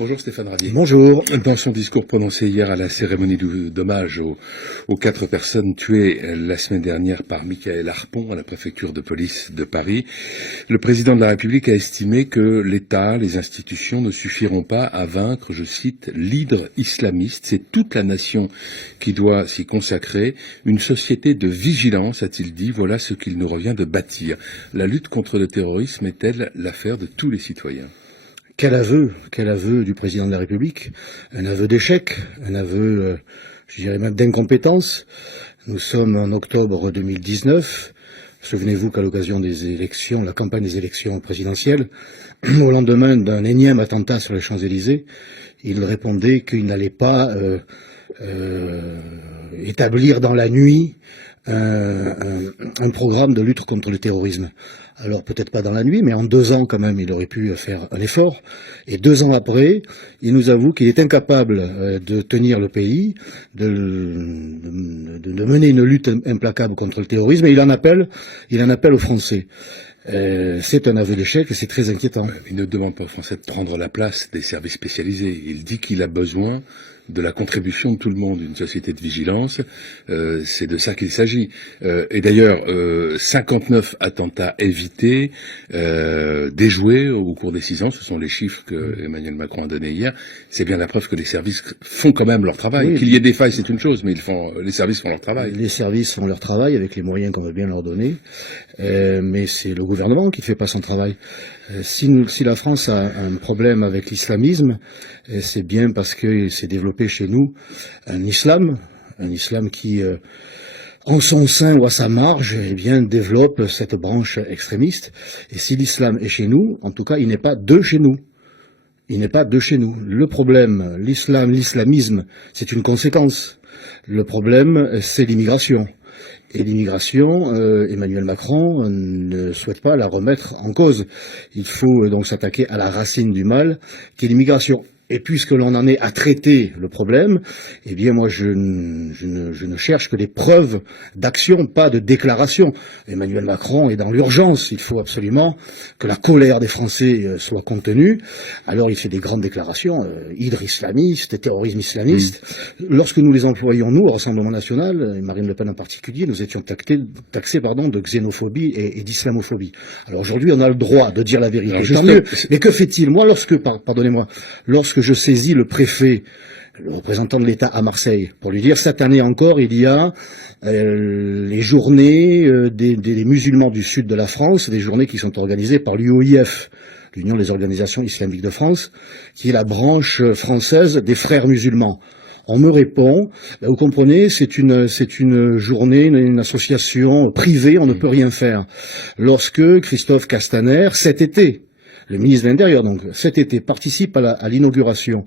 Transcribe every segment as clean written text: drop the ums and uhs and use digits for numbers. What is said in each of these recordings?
Bonjour Stéphane Ravier. Bonjour. Dans son discours prononcé hier à la cérémonie d'hommage aux 4 personnes tuées la semaine dernière par Mickaël Harpon à la préfecture de police de Paris, le président de la République a estimé que l'État, les institutions ne suffiront pas à vaincre, je cite, l'hydre islamiste. C'est toute la nation qui doit s'y consacrer. Une société de vigilance, a-t-il dit, voilà ce qu'il nous revient de bâtir. La lutte contre le terrorisme est-elle l'affaire de tous les citoyens ? Quel aveu du président de la République, un aveu d'échec, un aveu, je dirais même d'incompétence. Nous sommes en octobre 2019, souvenez-vous qu'à l'occasion des élections, la campagne des élections présidentielles, au lendemain d'un énième attentat sur les Champs-Élysées, il répondait qu'il n'allait pas établir dans la nuit un programme de lutte contre le terrorisme. Alors peut-être pas dans la nuit, mais en 2 ans quand même, il aurait pu faire un effort. Et 2 ans après, il nous avoue qu'il est incapable de tenir le pays, de mener une lutte implacable contre le terrorisme, et il en appelle aux Français. C'est un aveu d'échec et c'est très inquiétant. Il ne demande pas aux Français de prendre la place des services spécialisés. Il dit qu'il a besoin de la contribution de tout le monde, une société de vigilance, c'est de ça qu'il s'agit. Et d'ailleurs, 59 attentats évités, déjoués au cours des 6 ans, ce sont les chiffres que Emmanuel Macron a donnés hier, c'est bien la preuve que les services font quand même leur travail. Oui, qu'il y ait des failles, c'est une chose, mais les services font leur travail. Les services font leur travail avec les moyens qu'on veut bien leur donner, mais c'est le gouvernement qui ne fait pas son travail. Si la France a un problème avec l'islamisme, c'est bien parce qu'il s'est développé chez nous un islam qui, en son sein ou à sa marge, eh bien, développe cette branche extrémiste. Et si l'islam est chez nous, en tout cas, il n'est pas de chez nous. Il n'est pas de chez nous. Le problème, l'islamisme, c'est une conséquence. Le problème, c'est l'immigration. Et l'immigration, Emmanuel Macron ne souhaite pas la remettre en cause. Il faut donc s'attaquer à la racine du mal, qui est l'immigration. Et puisque l'on en est à traiter le problème, eh bien moi je ne cherche que des preuves d'action, pas de déclaration. Emmanuel Macron est dans l'urgence, il faut absolument que la colère des Français soit contenue. Alors il fait des grandes déclarations, hydre islamiste, terrorisme islamiste. Oui. Lorsque nous les employons, nous, au Rassemblement National, et Marine Le Pen en particulier, nous étions taxés de xénophobie et d'islamophobie. Alors aujourd'hui on a le droit de dire la vérité, tant mieux. Mais que fait-il? Moi, lorsque je saisis le préfet, le représentant de l'État à Marseille, pour lui dire cette année encore, il y a les journées des musulmans du sud de la France, des journées qui sont organisées par l'UOIF, l'Union des organisations islamiques de France, qui est la branche française des frères musulmans. On me répond, vous comprenez, c'est une journée, une association privée, on ne peut rien faire. Lorsque Christophe Castaner, cet été, le ministre de l'Intérieur, donc, cet été, participe à l'inauguration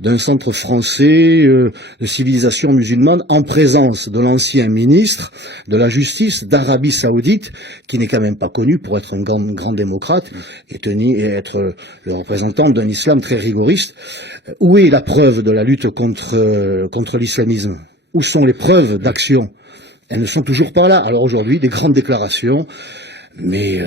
d'un centre français de civilisation musulmane en présence de l'ancien ministre de la Justice d'Arabie Saoudite, qui n'est quand même pas connu pour être un grand démocrate et être le représentant d'un islam très rigoriste. Où est la preuve de la lutte contre l'islamisme? Où sont les preuves d'action? Elles ne sont toujours pas là. Alors aujourd'hui, des grandes déclarations. Mais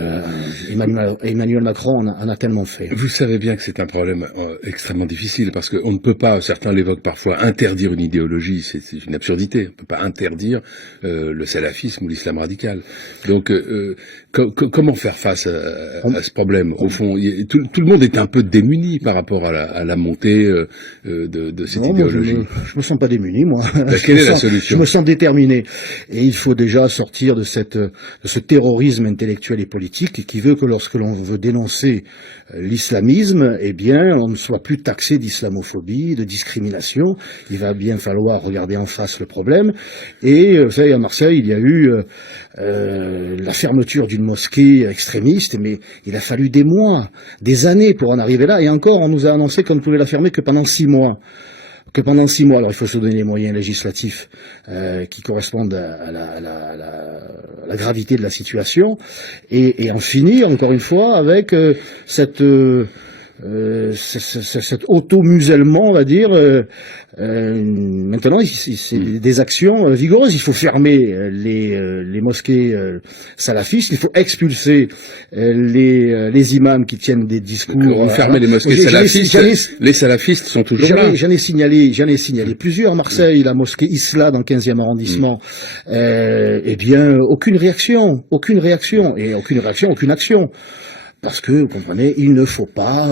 Emmanuel Macron en a tellement fait. Vous savez bien que c'est un problème extrêmement difficile, parce qu'on ne peut pas, certains l'évoquent parfois, interdire une idéologie, c'est une absurdité. On ne peut pas interdire le salafisme ou l'islam radical. Donc, comment faire face à ce problème? Au fond, tout le monde est un peu démuni par rapport à la montée de cette idéologie. Je me sens pas démuni, moi. Quelle est la solution? Je me sens déterminé. Et il faut déjà sortir de ce terrorisme intellectuel et politique qui veut que lorsque l'on veut dénoncer l'islamisme, eh bien, on ne soit plus taxé d'islamophobie, de discrimination. Il va bien falloir regarder en face le problème. Et vous savez, à Marseille, il y a eu la fermeture d'une mosquée extrémiste, mais il a fallu des mois, des années pour en arriver là. Et encore, on nous a annoncé qu'on ne pouvait la fermer que pendant 6 mois. Alors il faut se donner les moyens législatifs qui correspondent à la gravité de la situation, et en finir, encore une fois, avec cette cet auto-musellement, on va dire. Maintenant, c'est des actions vigoureuses. Il faut fermer les mosquées salafistes. Il faut expulser les imams qui tiennent des discours. Vous fermez les mosquées salafistes. Les salafistes sont toujours là. J'en ai signalé plusieurs. Marseille, la mosquée Isla dans le 15e arrondissement. Eh bien, aucune réaction. Et aucune réaction, aucune action. Parce que, vous comprenez, il ne faut pas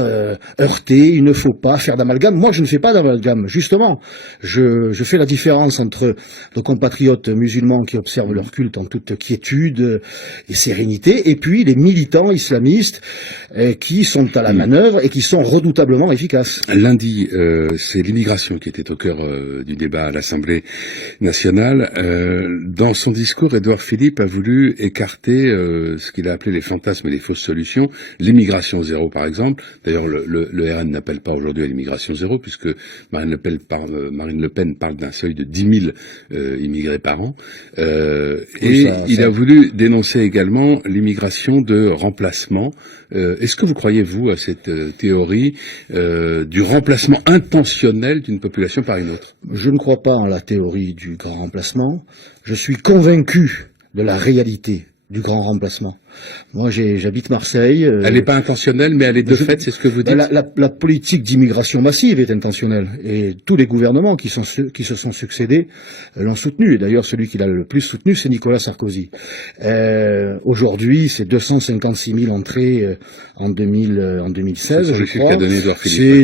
heurter, il ne faut pas faire d'amalgame. Moi, je ne fais pas d'amalgame, justement. Je fais la différence entre nos compatriotes musulmans qui observent leur culte en toute quiétude et sérénité, et puis les militants islamistes qui sont à la manœuvre et qui sont redoutablement efficaces. Lundi, c'est l'immigration qui était au cœur du débat à l'Assemblée nationale. Dans son discours, Édouard Philippe a voulu écarter ce qu'il a appelé les fantasmes et les fausses solutions. L'immigration zéro, par exemple. D'ailleurs, le RN n'appelle pas aujourd'hui à l'immigration zéro, puisque Marine Le Pen parle d'un seuil de 10 000 immigrés par an. Il a voulu dénoncer également l'immigration de remplacement. Est-ce que vous croyez, vous, à cette théorie du remplacement intentionnel d'une population par une autre? Je ne crois pas en la théorie du grand remplacement. Je suis convaincu de la réalité du grand remplacement. Moi, j'habite Marseille. Elle n'est pas intentionnelle, mais elle est de fait, c'est ce que vous dites. La politique d'immigration massive est intentionnelle, et tous les gouvernements qui se sont succédés l'ont soutenu. Et d'ailleurs, celui qui l'a le plus soutenu, c'est Nicolas Sarkozy. Aujourd'hui, c'est 256 000 entrées en 2016, je crois.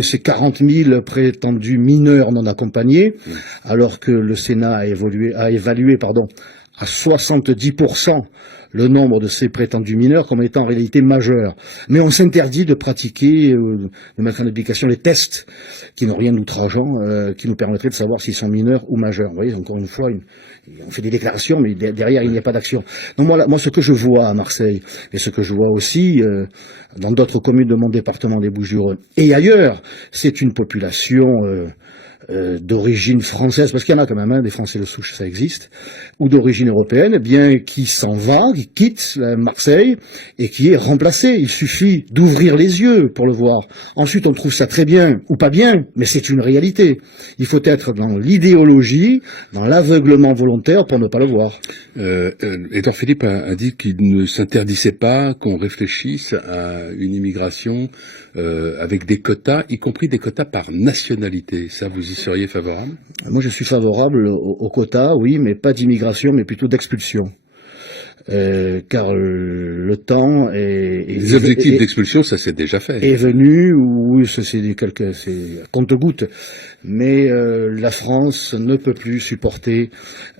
C'est 40 000 prétendus mineurs non accompagnés, alors que le Sénat a évalué à 70% le nombre de ces prétendus mineurs comme étant en réalité majeur. Mais on s'interdit de pratiquer, de mettre en application les tests qui n'ont rien d'outrageant, qui nous permettraient de savoir s'ils sont mineurs ou majeurs. Vous voyez, encore une fois, on fait des déclarations, mais derrière, il n'y a pas d'action. Donc moi, ce que je vois à Marseille, et ce que je vois aussi dans d'autres communes de mon département des Bouches-du-Rhône et ailleurs, c'est une population d'origine française, parce qu'il y en a quand même, des Français de souche, ça existe, ou d'origine européenne, bien qui s'en va, qui quitte Marseille, et qui est remplacé. Il suffit d'ouvrir les yeux pour le voir. Ensuite, on trouve ça très bien, ou pas bien, mais c'est une réalité. Il faut être dans l'idéologie, dans l'aveuglement volontaire pour ne pas le voir. Édouard Philippe a dit qu'il ne s'interdisait pas qu'on réfléchisse à une immigration avec des quotas, y compris des quotas par nationalité. Ça, vous y seriez favorable? Moi, je suis favorable aux quotas, oui, mais pas d'immigration, mais plutôt d'expulsion. Car le temps les objectifs d'expulsion, ça s'est déjà fait. Est venu, oui, c'est compte-gouttes. Mais la France ne peut plus supporter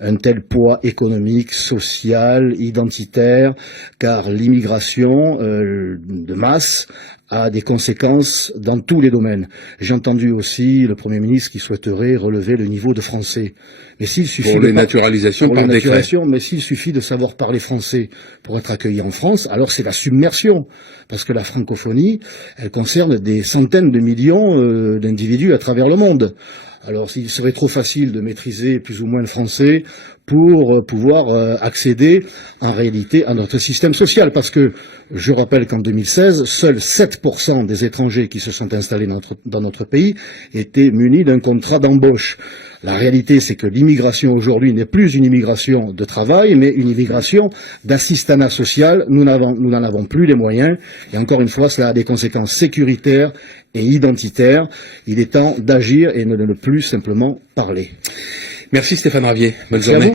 un tel poids économique, social, identitaire, car l'immigration de masse a des conséquences dans tous les domaines. J'ai entendu aussi le Premier ministre qui souhaiterait relever le niveau de français. Mais s'il suffit pour les naturalisations par décret. Mais s'il suffit de savoir parler français pour être accueilli en France, alors c'est la submersion. Parce que la francophonie, elle concerne des centaines de millions d'individus à travers le monde. Alors, il serait trop facile de maîtriser plus ou moins le français pour pouvoir accéder en réalité à notre système social. Parce que, je rappelle qu'en 2016, seuls 7% des étrangers qui se sont installés dans notre pays étaient munis d'un contrat d'embauche. La réalité, c'est que l'immigration aujourd'hui n'est plus une immigration de travail, mais une immigration d'assistanat social. Nous n'en avons plus les moyens. Et encore une fois, cela a des conséquences sécuritaires et identitaires. Il est temps d'agir et de ne plus simplement parler. Merci Stéphane Ravier. Bonne journée.